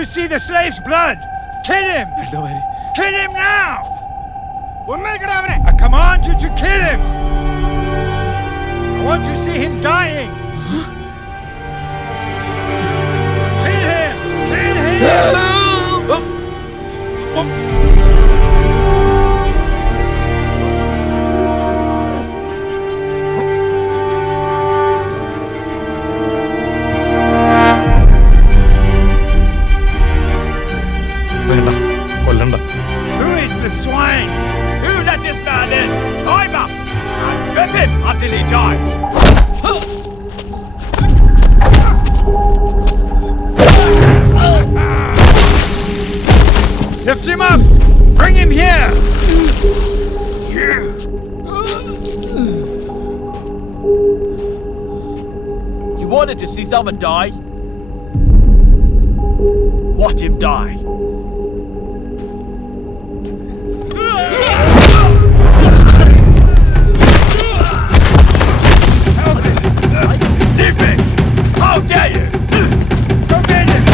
to see the slave's blood. Kill him! Kill him now! I command you to kill him! I want to see him dying! Kill him! Kill him! Who is the swine? Who let this man in? Climb up and whip him until he dies. Lift him up! Bring him here! You wanted to see someone die? Watch him die. Leave me! How dare you! Go get him!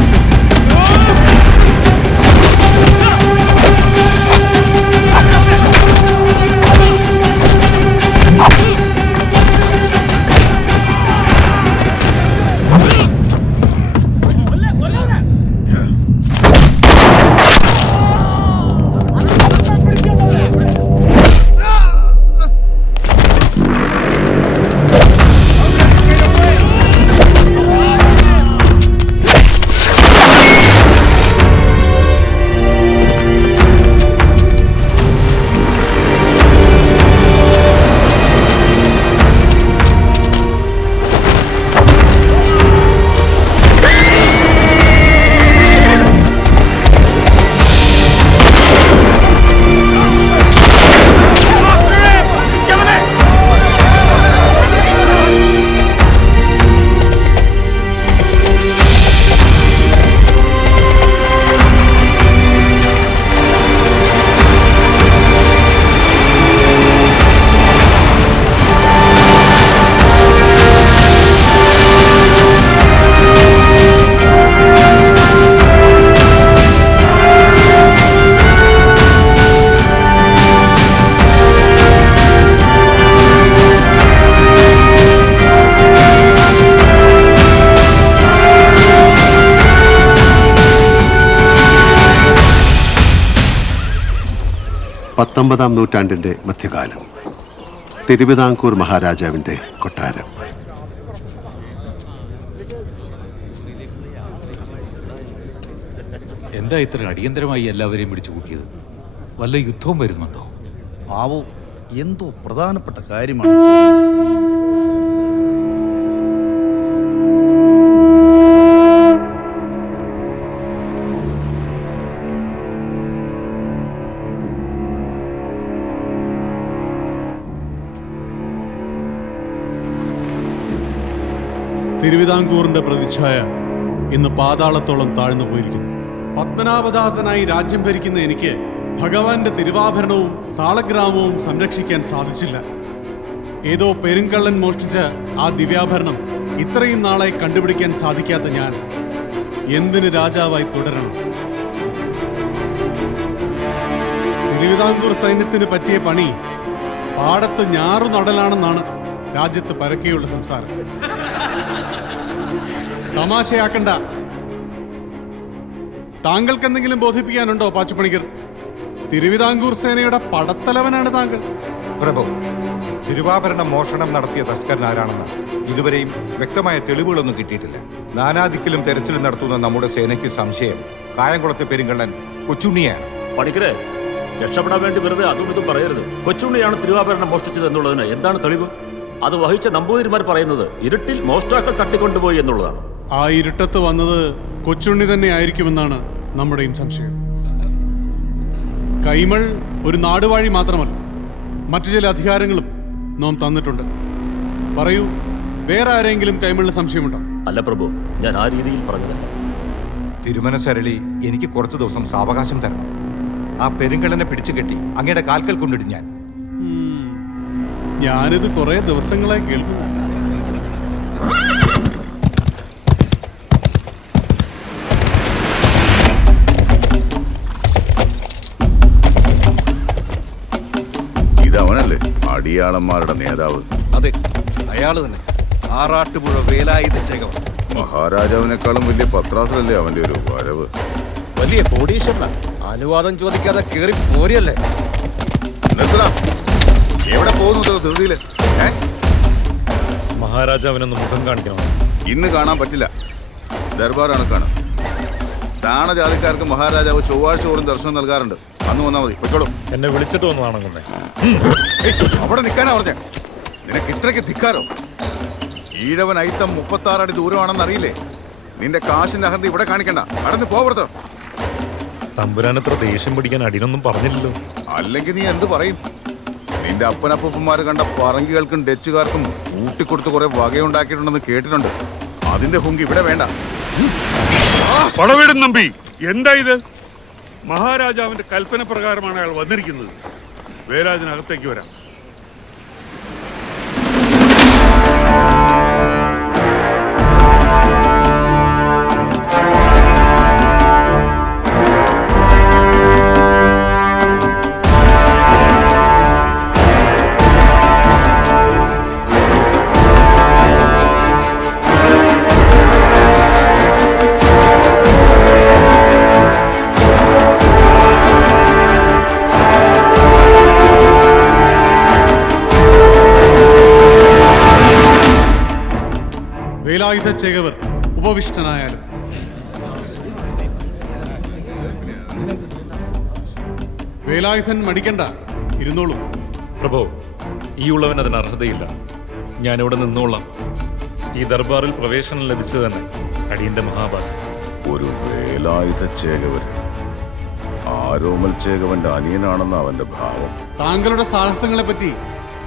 പത്തൊമ്പതാം നൂറ്റാണ്ടിൻ്റെ മധ്യകാലം. തിരുവിതാംകൂർ മഹാരാജാവിൻ്റെ കൊട്ടാരം. എന്താ ഇത്ര അടിയന്തരമായി എല്ലാവരെയും പിടിച്ചു കൂട്ടിയത്? വല്ല യുദ്ധവും വരുന്നുണ്ടോ? ആവോ, എന്തോ പ്രധാനപ്പെട്ട കാര്യമാണ്. തിരുവിതാംകൂറിന്റെ പ്രതിച്ഛായ ഇന്ന് പാതാളത്തോളം താഴ്ന്നു പോയിരിക്കുന്നു. പത്മനാഭദാസനായി രാജ്യം ഭരിക്കുന്ന എനിക്ക് ഭഗവാന്റെ തിരുവാഭരണവും സാളഗ്രാമവും സംരക്ഷിക്കാൻ സാധിച്ചില്ല. ഏതോ പെരുങ്കള്ളൻ മോഷ്ടിച്ച ആ ദിവ്യാഭരണം ഇത്രയും നാളായി കണ്ടുപിടിക്കാൻ സാധിക്കാത്ത ഞാൻ എന്തിന് രാജാവായി തുടരണം? തിരുവിതാംകൂർ സൈന്യത്തിന് പറ്റിയ പണി പാടത്ത് ഞാറു നടലാണെന്നാണ് രാജ്യത്ത് പരക്കെയുള്ള സംസാരം. തമാശയാക്കണ്ട. താങ്കൾക്ക് എന്തെങ്കിലും ബോധിപ്പിക്കാനുണ്ടോ പാച്ചുപണിക്കർ? തിരുവിതാംകൂർ സേനയുടെ പടത്തലവനാണ് താങ്കൾ. പ്രഭു, തിരുവാഭരണ മോഷണം നടത്തിയ തസ്കരൻ ആരാണെന്ന് ഇതുവരെയും വ്യക്തമായ തെളിവുകളൊന്നും കിട്ടിയിട്ടില്ല. നാനാദിക്കിലും തെരച്ചിൽ നടത്തുന്ന നമ്മുടെ സേനയ്ക്ക് സംശയം കായംകുളത്തെ പെരുങ്കള്ളൻ കൊച്ചുണ്ണിയാണ്. പണിക്കരെ, രക്ഷപ്പെടാൻ വേണ്ടി വെറുതെ അതും ഇതും പറയരുത്. കൊച്ചുണ്ണിയാണ് തിരുവാഭരണം മോഷ്ടിച്ചത് എന്നുള്ളതിന് എന്താണ് തെളിവ്? അത് വഹിച്ച നമ്പൂതിരിമാർ പറയുന്നത് ഇരുട്ടിൽ മോഷ്ടാക്കൾ തട്ടിക്കൊണ്ടുപോയി എന്നുള്ളതാണ്. ആ ഇരുട്ടത്ത് വന്നത് കൊച്ചുണ്ണി തന്നെ ആയിരിക്കുമെന്നാണ് നമ്മുടെയും സംശയം. കൈമൾ ഒരു നാടുവാഴി മാത്രമല്ല, മറ്റു ചില അധികാരങ്ങളും നാം തന്നിട്ടുണ്ട്. പറയൂ, വേറെ ആരെങ്കിലും കൈമളിന് സംശയമുണ്ടോ? അല്ല പ്രഭു, ഞാൻ ആ രീതിയിൽ പറഞ്ഞതല്ല. തിരുമനസരളി, എനിക്ക് കുറച്ചു ദിവസം സാവകാശം തരണം. ആ പെരുങ്കള്ളനെ പിടിച്ചു കെട്ടി അങ്ങയുടെ കാൽക്കൽ കൊണ്ടിടും ഞാൻ. ഞാനിത് കുറെ ദിവസങ്ങളായി കേൾക്കുന്നു. അടിയാളന്മാരുടെ നേതാവ്. അതെ, അയാള് തന്നെ, ആറാട്ടുപുഴ വേലായുധ ചേകവർ. മഹാരാജാവിനേക്കാളും വലിയ പത്രാസല്ലേ അവന്റെ ഒരു വരവ്. വലിയ കോടീശ്വരനാണ്. അനുവാദം ചോദിക്കാതെ കേറി പോരിയല്ലേ? നിർത്തടാ. എവിടെ പോകുന്നു ധൃതിയില്? മഹാരാജാവിനൊന്ന് മുഖം കാണിക്കണം. ഇന്ന് കാണാൻ പറ്റില്ല, ദർബാറാണ് കാണാം. താണജാതിക്കാർക്ക് മഹാരാജാവ് ചൊവ്വാഴ്ച തോറും ദർശനം നൽകാറുണ്ട്. അന്ന് വന്നാൽ മതി. പൊയ്ക്കോളും. എന്നെ വിളിച്ചിട്ട് വന്നതാണെന്നേ. അവിടെ നിൽക്കാനാ പറഞ്ഞ. നിനക്ക് ഇത്രയ്ക്ക് ധിക്കാരോ? ഈഴവൻ ഐത്തം 36 അടി ദൂരമാണെന്ന് അറിയില്ലേ? നിന്റെ കാശിന്റെ അഹന്ത ഇവിടെ കാണിക്കണ്ട. നടന്ന് പോവരുത്. തമ്പുരാനത്ര ദേഷ്യം പിടിക്കാൻ അടിയൊന്നും പറഞ്ഞില്ലല്ലോ. അല്ലെങ്കിൽ നീ എന്ത് പറയും? നിന്റെ അപ്പനപ്പന്മാര് കണ്ട പറങ്കികൾക്കും ഡച്ചുകാർക്കും ഊട്ടിക്കൊടുത്ത് കുറെ വകയുണ്ടാക്കിയിട്ടുണ്ടെന്ന് കേട്ടിട്ടുണ്ട്. അതിന്റെ ഹുങ്ക് ഇവിടെ വേണ്ട. പടവേടൻ നമ്പി, എന്താ ഇത്? മഹാരാജാവിന്റെ കൽപ്പന പ്രകാരമാണ് അയാൾ വന്നിരിക്കുന്നത്. വേലാതിനകത്തേക്ക് വരാം. വേലായുധ ചേകവർ ഉപവിഷ്ടനായാലും വേലായുധൻ മടിക്കണ്ട, ഇരുന്നോളൂ. പ്രഭു, ഈ ഉള്ളവൻ അതിന് അർഹതയില്ല. ഞാനിവിടെ നിന്നോളാം. ഈ ദർബാറിൽ പ്രവേശനം ലഭിച്ചത് തന്നെ അടിയന്റെ മഹാഭാഗ്യം. ഒരു വേലായുധ ചേകവര് ആരോമൽ ചേകവന്റെ അനിയനാണെന്ന് അവന്റെ ഭാവം. താങ്കളുടെ സാഹസങ്ങളെ പറ്റി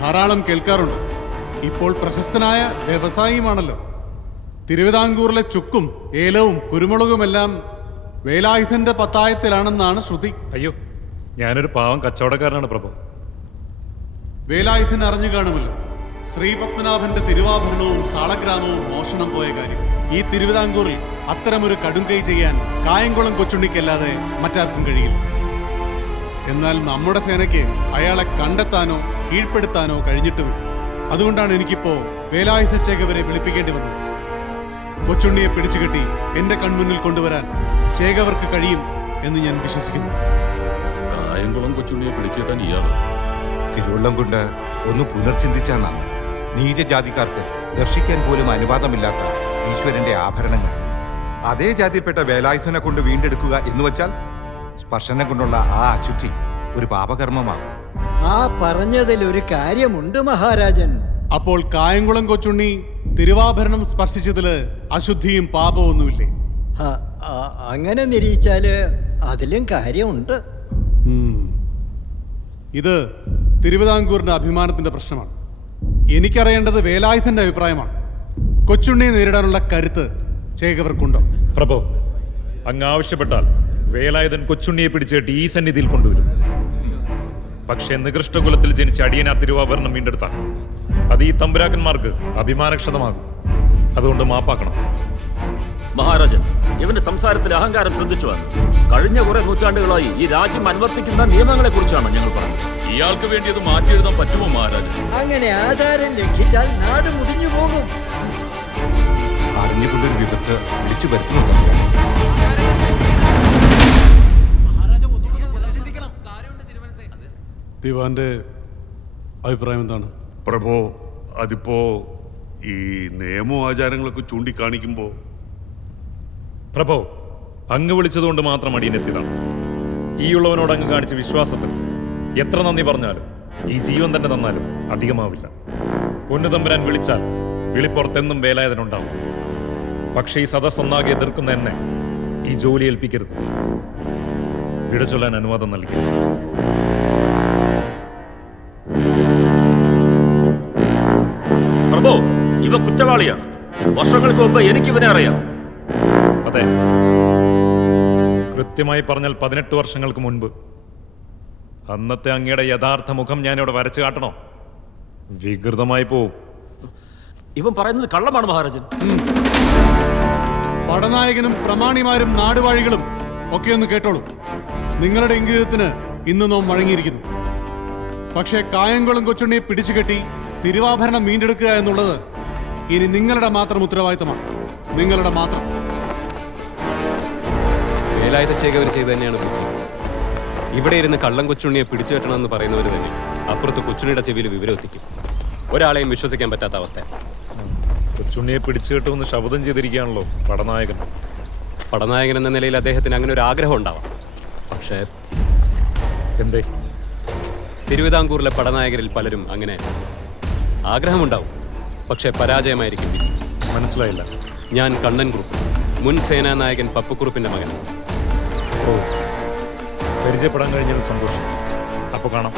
ധാരാളം കേൾക്കാറുണ്ട്. ഇപ്പോൾ പ്രശസ്തനായ വ്യവസായിയുമാണല്ലോ. തിരുവിതാംകൂറിലെ ചുക്കും ഏലവും കുരുമുളകുമെല്ലാം വേലായുധന്റെ പത്തായത്തിലാണെന്നാണ് ശ്രുതി. അയ്യോ, ഞാനൊരു പാവം കച്ചവടക്കാരനാണ് പ്രഭു. വേലായുധൻ അറിഞ്ഞു കാണുമല്ലോ ശ്രീപത്മനാഭന്റെ തിരുവാഭരണവും സാളഗ്രാമവും മോഷണം പോയ കാര്യം. ഈ തിരുവിതാംകൂറിൽ അത്തരമൊരു കടുംകൈ ചെയ്യാൻ കായംകുളം കൊച്ചുണ്ണിക്കല്ലാതെ മറ്റാർക്കും കഴിയില്ല. എന്നാൽ നമ്മുടെ സേനയ്ക്ക് അയാളെ കണ്ടെത്താനോ കീഴ്പ്പെടുത്താനോ കഴിഞ്ഞിട്ടുമില്ല. അതുകൊണ്ടാണ് എനിക്കിപ്പോ വേലായുധ ചേകവരെ വിളിപ്പിക്കേണ്ടി വന്നത്. കൊച്ചുണ്ണിയെ പിടിച്ചുകെട്ടി എന്റെ കൺമുന്നിൽ കൊണ്ടുവരാൻ ചേകവർക്ക് കഴിയും എന്ന് ഞാൻ വിശ്വസിക്കുന്നു. കായംകുളം കൊച്ചുണ്ണിയെ പിടിച്ചുകെട്ടാൻ ഇയാളോ? തിരുവള്ളം കൊണ്ട് ഒന്ന് പുനർചിന്തിച്ചാൽ നന്ന്. നീചജാതിക്കാർക്ക് ദർശിക്കാൻ പോലും അനുവാദമില്ലാത്ത ഈശ്വരന്റെ ആഭരണങ്ങൾ അതേ ജാതിയിൽപ്പെട്ട വേലായുധനെ കൊണ്ട് വീണ്ടെടുക്കുക എന്ന് വെച്ചാൽ സ്പർശനം കൊണ്ടുള്ള ആ അശുദ്ധി ഒരു പാപകർമ്മമാകും. ആ പറഞ്ഞതിൽ ഒരു കാര്യമുണ്ട് മഹാരാജൻ. അപ്പോൾ കായംകുളം കൊച്ചുണ്ണി തിരുവാഭരണം സ്പർശിച്ചതില് അശുദ്ധിയും പാപമൊന്നുമില്ലേ? അങ്ങനെ നിരീച്ചാല് അതിലും കാര്യമുണ്ട്. ഇത് തിരുവിതാംകൂറിന്റെ അഭിമാനത്തിന്റെ പ്രശ്നമാണ്. എനിക്കറിയേണ്ടത് വേലായുധന്റെ അഭിപ്രായമാണ്. കൊച്ചുണ്ണിയെ നേരിടാനുള്ള കരുത്ത് ചേകവർക്കുണ്ടോ? പ്രഭു, അങ്ങ് ആവശ്യപ്പെട്ടാൽ വേലായുധൻ കൊച്ചുണ്ണിയെ പിടിച്ചിട്ട് ഈ സന്നിധിയിൽ കൊണ്ടുവരും. പക്ഷേ നികൃഷ്ടകുലത്തിൽ ജനിച്ച അടിയനാ തിരുവാഭരണം വീണ്ടെടുത്താൽ അത് ഈ തമ്പുരാക്കന്മാർക്ക് അഭിമാനക്ഷതമാകും. അതുകൊണ്ട് മാപ്പാക്കണം. മഹാരാജൻ, ഇവന്റെ സംസാരത്തിൽ അഹങ്കാരം ശ്രദ്ധിച്ചു വന്നു. കഴിഞ്ഞ കുറെ നൂറ്റാണ്ടുകളായി ഈ രാജ്യം അനുവർത്തിക്കുന്ന നിയമങ്ങളെ കുറിച്ചാണ് ഞങ്ങൾ പറഞ്ഞത്. ഇയാൾക്ക് വേണ്ടി അത് മാറ്റി എഴുതാൻ പറ്റുമോ മഹാരാജൻ? അങ്ങനെ ആധാരം ലംഘിച്ചാൽ നാട് മുടിഞ്ഞു പോകും. അറിഞ്ഞുകൊണ്ടൊരു വിപത്ത് വിളിച്ചു വരുത്തുന്നു തമ്പുരാൻ. ദിവാന്റെ അഭിപ്രായം എന്താണ്? പ്രഭോ, അതിപ്പോ ഈ നിയമവും ആചാരങ്ങളൊക്കെ ചൂണ്ടിക്കാണിക്കുമ്പോ പ്രഭു, അങ്ങ് വിളിച്ചതുകൊണ്ട് മാത്രം അടിയനെത്തിയതാണ്. ഈ ഉള്ളവനോട് അങ്ങ് കാണിച്ച വിശ്വാസത്തിൽ എത്ര നന്ദി പറഞ്ഞാലും ഈ ജീവൻ തന്നെ തന്നാലും അധികമാവില്ല. പൊന്നു തമ്പുരാൻ വിളിച്ചാൽ വിളിപ്പുറത്തെന്നും വേലായുധനുണ്ടാവും. പക്ഷേ ഈ സദസ്സൊന്നാകെ എതിർക്കുന്ന എന്നെ ഈ ജോലി ഏൽപ്പിക്കരുത്. വിട ചൊല്ലാൻ അനുവാദം നൽകി. പ്രഭു, ഇവൻ കുറ്റവാളിയാണ്. വർഷങ്ങൾക്ക് മുമ്പ് എനിക്കിവനെ അറിയാം. അതെ, കൃത്യമായി പറഞ്ഞാൽ 18 വർഷങ്ങൾക്ക് മുൻപ്. അന്നത്തെ അങ്ങയുടെ യഥാർത്ഥ മുഖം ഞാനിവിടെ വരച്ചു കാട്ടണോ? വികൃതമായി പോവും. ഇവൻ പറയുന്നത് കള്ളമാണ് മഹാരാജൻ. പടനായകനും പ്രമാണിമാരും നാടുവാഴികളും ഒക്കെ ഒന്ന് കേട്ടോളൂ. നിങ്ങളുടെ ഇംഗിതത്തിന് ഇന്ന് നാം വഴങ്ങിയിരിക്കുന്നു. പക്ഷേ കായംകുളം കൊച്ചുണ്ണിയെ പിടിച്ചുകെട്ടി തിരുവാഭരണം വീണ്ടെടുക്കുക എന്നുള്ളത് ഇനി നിങ്ങളുടെ മാത്രം ഉത്തരവാദിത്തമാണ്. നിങ്ങളുടെ മാത്രം. വേലായുധ ചേകവർ ചെയ്ത് തന്നെയാണ് ബുദ്ധി. ഇവിടെ ഇരുന്ന് കള്ളം കൊച്ചുണ്ണിയെ പിടിച്ചു കെട്ടണമെന്ന് പറയുന്നവർ തന്നെ അപ്പുറത്ത് കൊച്ചുണ്ണിയുടെ ചെവിയിൽ വിവരം എത്തിക്കും. ഒരാളെയും വിശ്വസിക്കാൻ പറ്റാത്ത അവസ്ഥ. കൊച്ചുണ്ണിയെ പിടിച്ചു കെട്ടുമെന്ന് ശബ്ദം ചെയ്തിരിക്കുകയാണല്ലോ പടനായകൻ. പടനായകൻ എന്ന നിലയിൽ അദ്ദേഹത്തിന് അങ്ങനെ ഒരു ആഗ്രഹം ഉണ്ടാവാം. പക്ഷേ എന്തേ? തിരുവിതാംകൂറിലെ പടനായകരിൽ പലരും അങ്ങനെ ആഗ്രഹമുണ്ടാവും, പക്ഷേ പരാജയമായിരിക്കും. മനസ്സിലായില്ല. ഞാൻ കണ്ണൻ കുറുപ്പ്, മുൻ സേനാനായകൻ പപ്പുക്കുറുപ്പിന്റെ മകനാണ്. ഓ, പരിചയപ്പെടാൻ കഴിഞ്ഞതിൽ സന്തോഷം. അപ്പോൾ കാണാം.